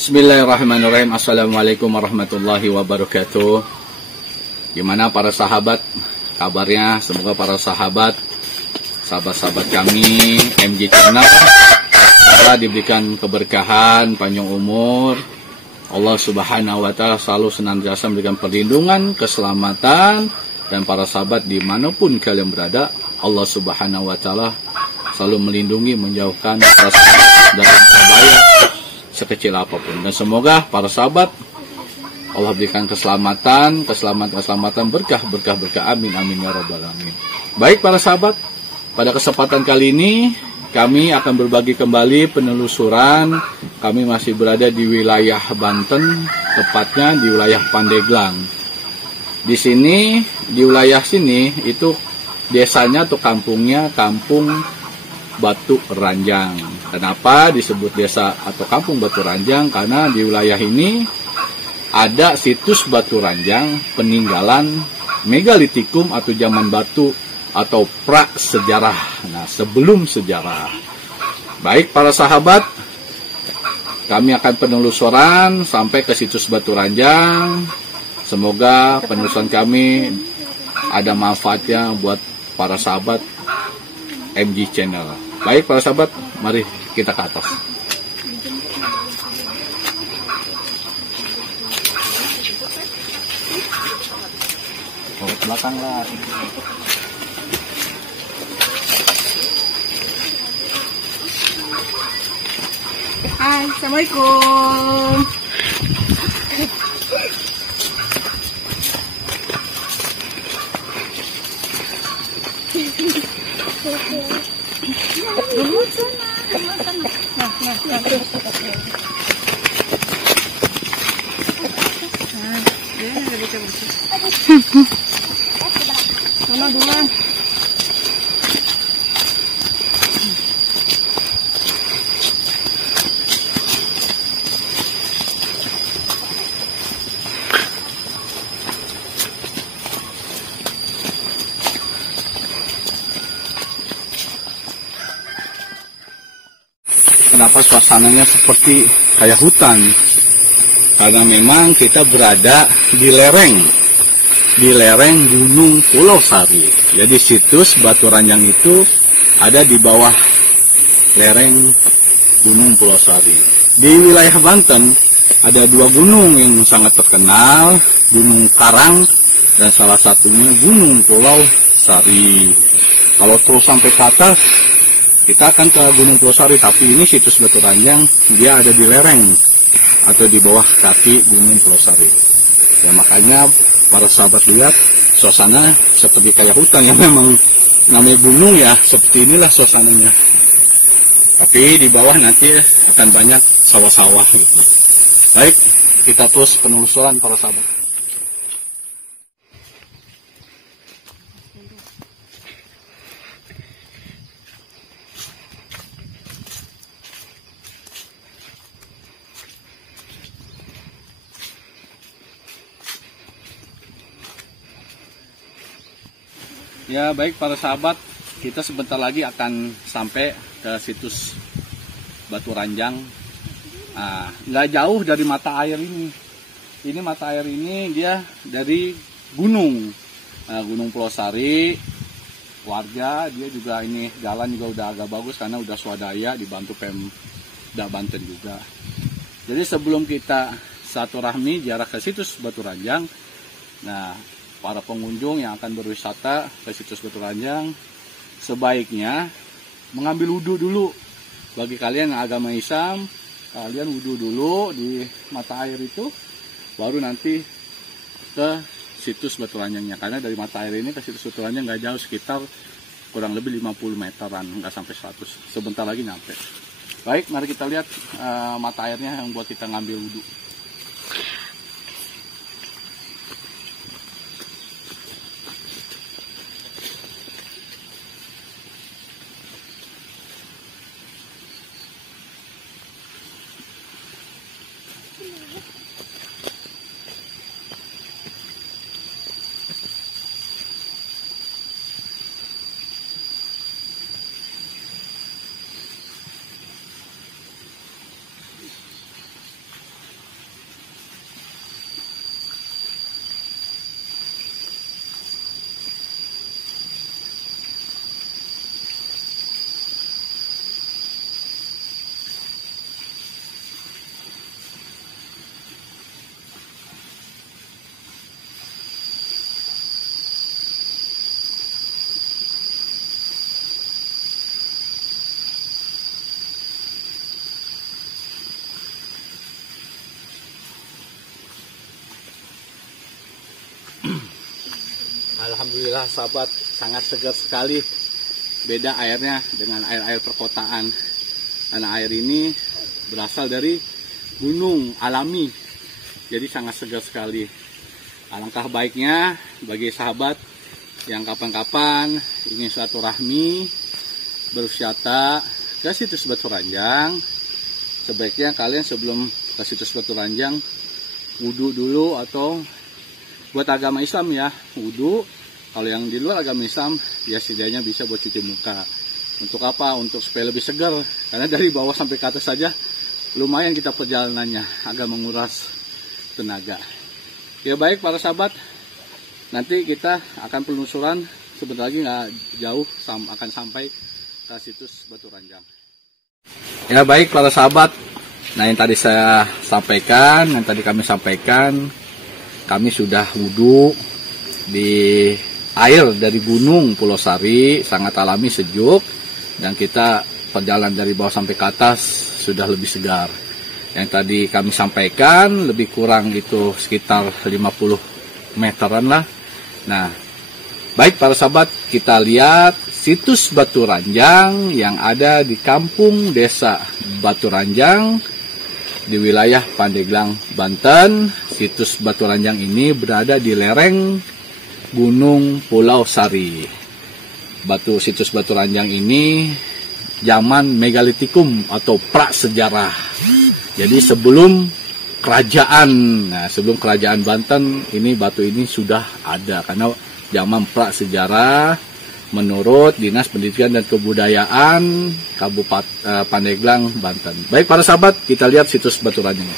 Bismillahirrahmanirrahim. Assalamualaikum warahmatullahi wabarakatuh. Gimana para sahabat kabarnya? Semoga para sahabat-sahabat kami MG Channel kita diberikan keberkahan, panjang umur. Allah Subhanahu wa Ta'ala selalu senantiasa memberikan perlindungan, keselamatan, dan para sahabat dimanapun kalian berada, Allah Subhanahu wa Ta'ala selalu melindungi, menjauhkan para sahabat dari bahaya sekecil apapun. Dan semoga para sahabat Allah berikan keselamatan, berkah, amin, amin, ya rabbal alamin. Baik para sahabat, pada kesempatan kali ini kami akan berbagi kembali penelusuran. Kami masih berada di wilayah Banten, tepatnya di wilayah Pandeglang. Di sini, di wilayah sini itu desanya atau kampungnya Kampung Batu Ranjang. Kenapa disebut desa atau Kampung Batu Ranjang? Karena di wilayah ini ada situs Batu Ranjang peninggalan megalitikum atau zaman batu atau pra-sejarah. Nah, sebelum sejarah. Baik para sahabat, kami akan penelusuran sampai ke situs Batu Ranjang. Semoga penelusuran kami ada manfaatnya buat para sahabat MG Channel. Baik para sahabat, mari kita ke atas. Ke belakang lah. Hai, assalamualaikum. Mama duluan. Kenapa suasananya seperti kayak hutan? Karena memang kita berada di lereng Gunung Pulau Sari. Jadi situs Batu Ranjang itu ada di bawah lereng Gunung Pulau Sari. Di wilayah Banten ada dua gunung yang sangat terkenal, Gunung Karang dan salah satunya Gunung Pulau Sari. Kalau terus sampai ke atas, kita akan ke Gunung Pulau Sari, tapi ini situs Batu Ranjang, dia ada di lereng atau di bawah kaki Gunung Pulau Sari. Ya makanya para sahabat lihat suasana seperti kayak hutan, yang memang namanya gunung ya, seperti inilah suasananya. Tapi di bawah nanti akan banyak sawah-sawah gitu. Baik, kita terus penelusuran para sahabat. Ya baik para sahabat, kita sebentar lagi akan sampai ke situs Batu Ranjang. Nggak jauh dari mata air ini. Ini mata air ini dia dari gunung, Gunung Pulau Sari. Warga dia juga ini jalan juga udah agak bagus karena udah swadaya dibantu Pemda Banten juga. Jadi sebelum kita silaturahmi jarak ke situs Batu Ranjang, nah para pengunjung yang akan berwisata ke situs Batu Ranjang sebaiknya mengambil wudhu dulu. Bagi kalian yang agama Islam, kalian wudhu dulu di mata air itu, baru nanti ke situs Batu Ranjangnya. Karena dari mata air ini ke situs Batu Ranjang nggak jauh, sekitar kurang lebih 50 meteran, nggak sampai 100. Sebentar lagi nyampe. Baik, mari kita lihat mata airnya yang buat kita ngambil wudhu. Alhamdulillah sahabat, sangat segar sekali. Beda airnya dengan air-air perkotaan. Karena air ini berasal dari gunung alami. Jadi sangat segar sekali. Alangkah baiknya bagi sahabat yang kapan-kapan ingin silaturahmi, berwisata ke situs Batu Ranjang, sebaiknya kalian sebelum ke situs Batu Ranjang wudhu dulu, atau buat agama Islam ya, wudhu. Kalau yang di luar agama Islam, ya setidaknya bisa buat cuci muka. Untuk apa? Untuk supaya lebih segar. Karena dari bawah sampai ke atas saja, lumayan kita perjalanannya, agak menguras tenaga. Ya baik para sahabat, nanti kita akan penelusuran, sebentar lagi nggak jauh akan sampai ke situs Batu Ranjang. Ya baik para sahabat, nah yang tadi saya sampaikan, kami sampaikan, kami sudah wudhu di air dari gunung Pulau Sari, sangat alami, sejuk, dan kita perjalanan dari bawah sampai ke atas sudah lebih segar. Yang tadi kami sampaikan lebih kurang itu sekitar 50 meteran lah. Nah, baik para sahabat, kita lihat situs Batu Ranjang yang ada di kampung desa Batu Ranjang di wilayah Pandeglang, Banten. Situs Batu Ranjang ini berada di lereng Gunung Pulau Sari. Situs Batu Ranjang ini zaman megalitikum atau prasejarah. Jadi sebelum kerajaan Banten ini, batu ini sudah ada karena zaman prasejarah menurut Dinas Pendidikan dan Kebudayaan Kabupaten Pandeglang, Banten. Baik para sahabat, kita lihat situs Batu Ranjang.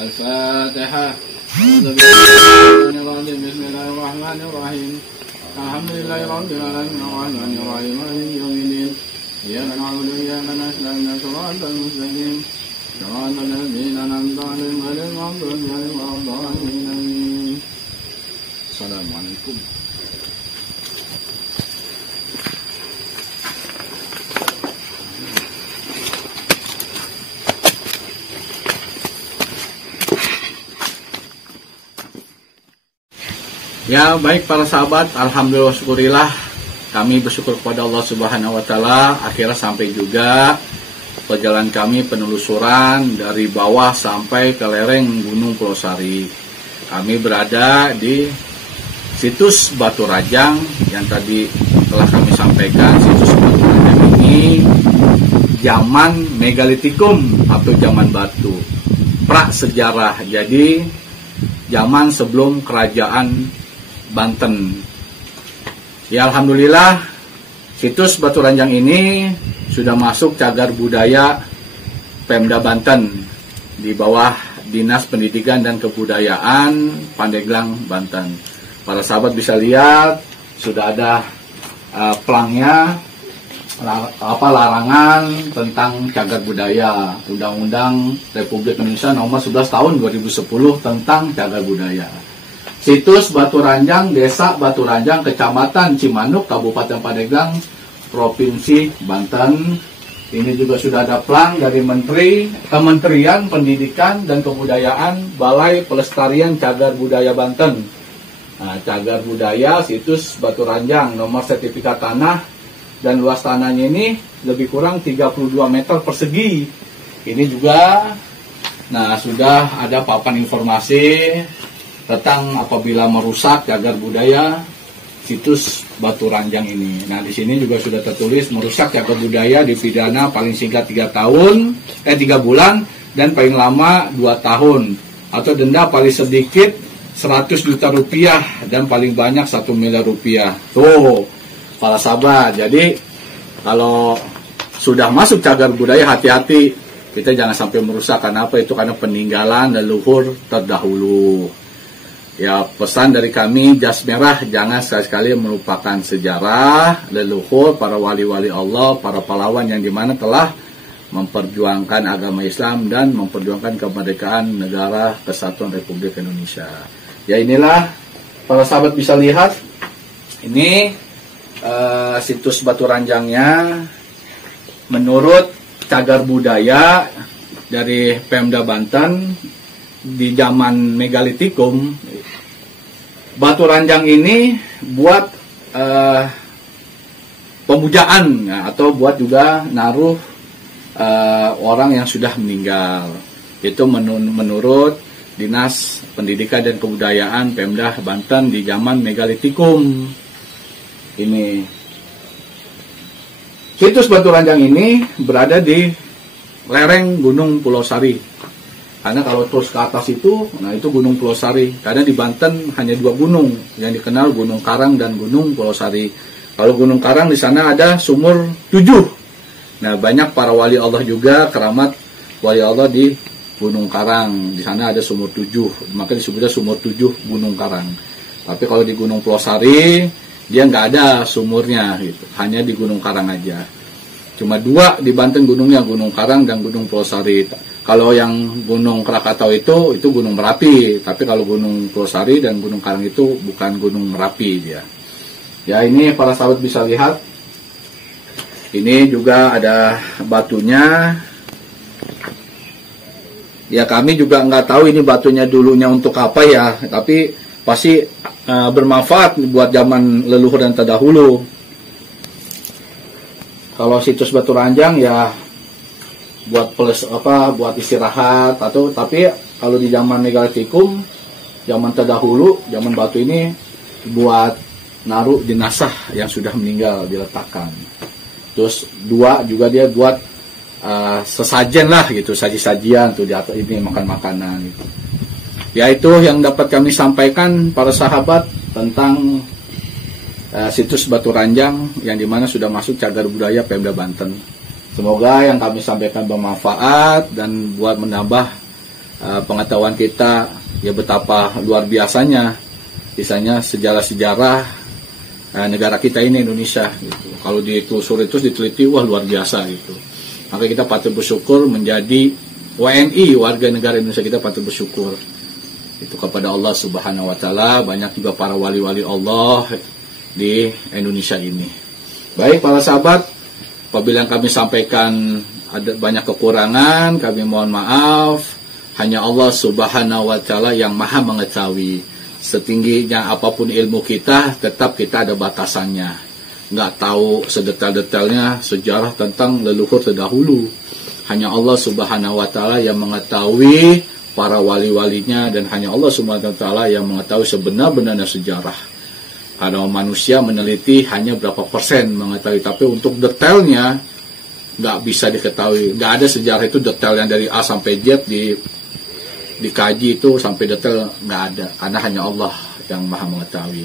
Al-Fatihah. Bismillahirrahmanirrahim. Alhamdulillahirabbil alamin arrahmanir rahim maliki yaumiddin. Iyyaka na'budu wa iyyaka nasta'in shiratal mustaqim. Shiratal ladzina an'amta 'alaihim ghairil maghdubi 'alaihim waladdallin. Assalamualaikum. Ya baik para sahabat, alhamdulillah syukurillah, kami bersyukur kepada Allah Subhanahu wa taala, akhirnya sampai juga perjalanan kami penelusuran dari bawah sampai ke lereng Gunung Pulau Sari. Kami berada di situs Batu Ranjang yang tadi telah kami sampaikan. Situs Batu Ranjang ini zaman megalitikum atau zaman batu, prasejarah, jadi zaman sebelum kerajaan Banten. Ya alhamdulillah, situs Batu Ranjang ini sudah masuk cagar budaya Pemda Banten di bawah Dinas Pendidikan dan Kebudayaan Pandeglang, Banten. Para sahabat bisa lihat sudah ada pelangnya, larangan tentang cagar budaya, Undang-Undang Republik Indonesia Nomor 11 Tahun 2010 tentang cagar budaya. Situs Batu Ranjang, Desa Batu Ranjang, Kecamatan Cimanuk, Kabupaten Pandeglang, Provinsi Banten. Ini juga sudah ada plan dari Kementerian Pendidikan dan Kebudayaan, Balai Pelestarian Cagar Budaya Banten. Nah, cagar budaya, situs Batu Ranjang, nomor sertifikat tanah, dan luas tanahnya ini lebih kurang 32 meter persegi. Ini juga, nah sudah ada papan informasi tentang apabila merusak cagar budaya situs Batu Ranjang ini. Nah, di sini juga sudah tertulis merusak cagar budaya dipidana paling singkat 3 bulan dan paling lama 2 tahun atau denda paling sedikit 100 juta rupiah dan paling banyak 1 miliar rupiah. Tuh, para sahabat. Jadi kalau sudah masuk cagar budaya, hati-hati, kita jangan sampai merusak. Karena apa? Itu karena peninggalan leluhur terdahulu. Ya, pesan dari kami Jas Merah, jangan sekali-kali melupakan sejarah leluhur para wali-wali Allah, para pahlawan yang dimana telah memperjuangkan agama Islam dan memperjuangkan kemerdekaan negara Kesatuan Republik Indonesia. Ya, inilah para sahabat bisa lihat, ini situs Batu Ranjangnya. Menurut cagar budaya dari Pemda Banten, di zaman megalitikum, Batu Ranjang ini buat pemujaan, atau buat juga naruh orang yang sudah meninggal. Itu menurut Dinas Pendidikan dan Kebudayaan Pemda Banten di zaman megalitikum. Ini situs Batu Ranjang ini berada di lereng Gunung Pulau Sari. Karena kalau terus ke atas itu, nah itu Gunung Pulau Sari. Karena di Banten hanya 2 gunung yang dikenal, Gunung Karang dan Gunung Pulau Sari. Kalau Gunung Karang di sana ada sumur 7. Nah, banyak para wali Allah juga, keramat wali Allah di Gunung Karang. Di sana ada sumur 7, maka disebutnya sumur 7 Gunung Karang. Tapi kalau di Gunung Pulau Sari, dia nggak ada sumurnya, gitu. Hanya di Gunung Karang aja. Cuma 2 di Banten gunungnya, Gunung Karang dan Gunung Pulau Sari. Kalau yang Gunung Krakatau itu Gunung Merapi. Tapi kalau Gunung Pulau Sari dan Gunung Karang itu bukan Gunung Merapi dia. Ya, ini para sahabat bisa lihat. Ini juga ada batunya. Ya, kami juga nggak tahu ini batunya dulunya untuk apa ya. Tapi pasti bermanfaat buat zaman leluhur dan terdahulu. Kalau situs Batu Ranjang ya buat buat istirahat, atau tapi kalau di zaman megalitikum, zaman terdahulu, zaman batu ini buat naruh jenazah yang sudah meninggal diletakkan. Terus 2 juga dia buat sesajen lah gitu, saji-sajian tuh di atas ini, makan makanan gitu. Ya, itu yang dapat kami sampaikan para sahabat tentang situs Batu Ranjang yang dimana sudah masuk cagar budaya Pemda Banten. Semoga yang kami sampaikan bermanfaat dan buat menambah pengetahuan kita, ya betapa luar biasanya misalnya sejarah-sejarah negara kita ini, Indonesia gitu. Kalau ditelusuri terus diteliti, wah luar biasa gitu. Maka kita patut bersyukur menjadi WNI, warga negara Indonesia. Kita patut bersyukur itu kepada Allah Subhanahu wa Ta'ala. Banyak juga para wali-wali Allah di Indonesia ini. Baik para sahabat, apabila yang kami sampaikan ada banyak kekurangan, kami mohon maaf. Hanya Allah Subhanahu wa Ta'ala yang maha mengetahui. Setingginya apapun ilmu kita, tetap kita ada batasannya. Nggak tahu sedetail-detailnya sejarah tentang leluhur terdahulu. Hanya Allah Subhanahu wa Ta'ala yang mengetahui para wali-walinya, dan hanya Allah Subhanahu wa Ta'ala yang mengetahui sebenar-benarnya sejarah. Karena manusia meneliti hanya berapa persen mengetahui, tapi untuk detailnya nggak bisa diketahui. Nggak ada sejarah itu detailnya dari A sampai Z dikaji itu sampai detail, nggak ada. Karena hanya Allah yang maha mengetahui.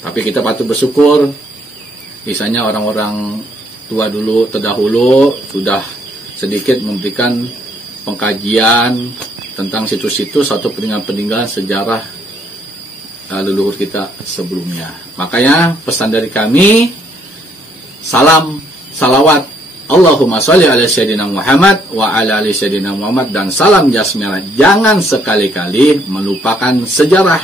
Tapi kita patut bersyukur, misalnya orang-orang tua dulu terdahulu sudah sedikit memberikan pengkajian tentang situs-situs atau peninggalan-peninggalan sejarah leluhur kita sebelumnya. Makanya pesan dari kami, salam salawat Allahumma sholli ala sayyidina Muhammad wa ala ali sayyidina Muhammad, dan salam jas merah. Jangan sekali-kali melupakan sejarah,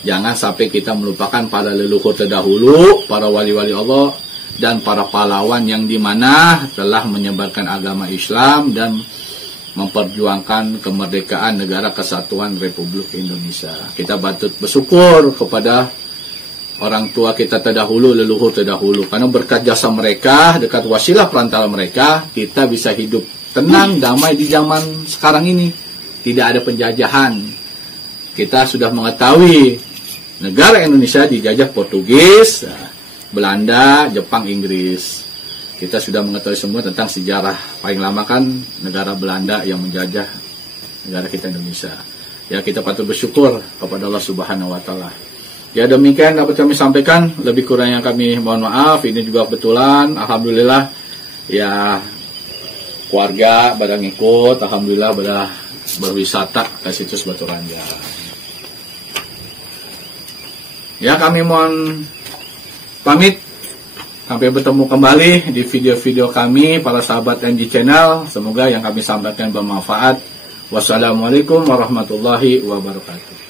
Jangan sampai kita melupakan para leluhur terdahulu, para wali-wali Allah, dan para pahlawan yang dimana telah menyebarkan agama Islam dan memperjuangkan kemerdekaan negara kesatuan Republik Indonesia. Kita patut bersyukur kepada orang tua kita terdahulu, leluhur terdahulu, karena berkat jasa mereka, dekat wasilah perantara mereka, kita bisa hidup tenang, damai di zaman sekarang ini. Tidak ada penjajahan. Kita sudah mengetahui negara Indonesia dijajah Portugis, Belanda, Jepang, Inggris. Kita sudah mengetahui semua tentang sejarah. Paling lama kan negara Belanda yang menjajah negara kita Indonesia. Ya, kita patut bersyukur kepada Allah Subhanahu wa taala. Ya, demikian dapat kami sampaikan. Lebih kurangnya kami mohon maaf. Ini juga kebetulan alhamdulillah ya keluarga pada ngikut, alhamdulillah pada berwisata ke situs Batu Ranjau. Ya, kami mohon pamit. Sampai bertemu kembali di video-video kami para sahabat NG Channel. Semoga yang kami sampaikan bermanfaat. Wassalamualaikum warahmatullahi wabarakatuh.